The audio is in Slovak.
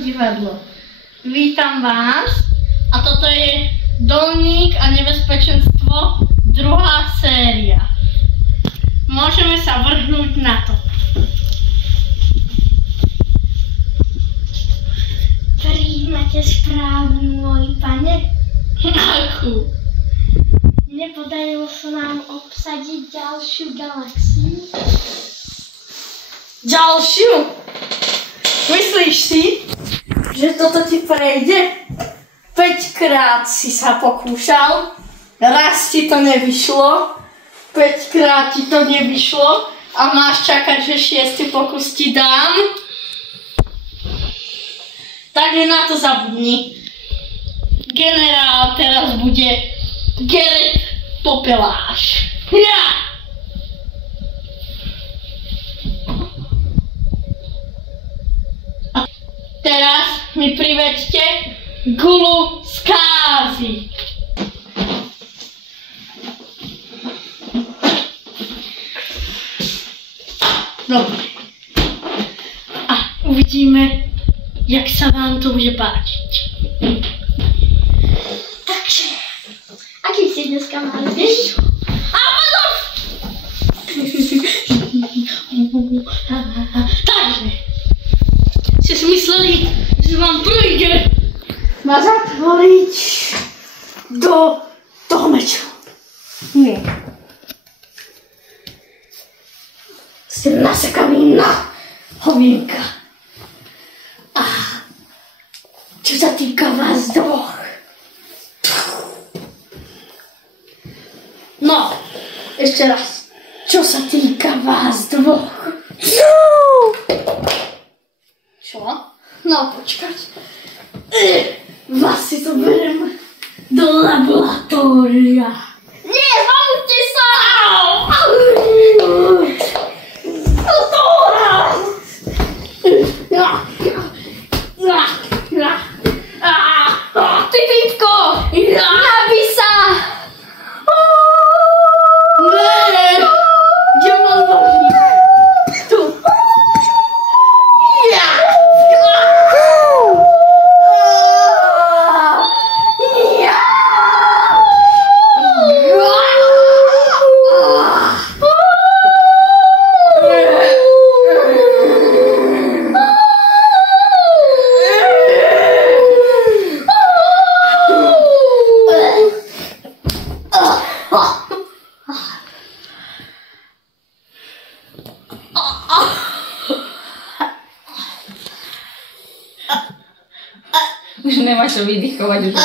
Divadlo. Vítam vás a toto je Dolník a nebezpečenstvo, druhá séria. Môžeme sa vrhnúť na to. Prijímate správu, môj pane? Akú? Nepodarilo sa nám obsadiť ďalšiu galaxiu. Ďalšiu? Myslíš si, že toto ti prejde? 5-krát si sa pokúšal, raz ti to nevyšlo, 5-krát ti to nevyšlo a máš čakať, že 6. pokus ti dám. Takže na to zabudni. Generál teraz bude Gerrit Popeláš. Ja! Teraz mi priveďte gulu skázy. Dobre. A uvidíme, jak sa vám to bude páčiť. Takže, aký si dneska mali, vieš? Takže, ste si mysleli, že vám príde ma zatvoriť do toho meču. Nie. Ste nasekaní na hovienka. A čo sa týka vás dvoch. No, ešte raz. Čo sa týka vás dvoch. Čo? No, počkať. Vás si to berem do laboratória. Nie, zbavte sa! Ty pítko! Nabij sa! Ne! Kde mám nožník? Tu. Ja! Už nemáš čo vydýchovať už.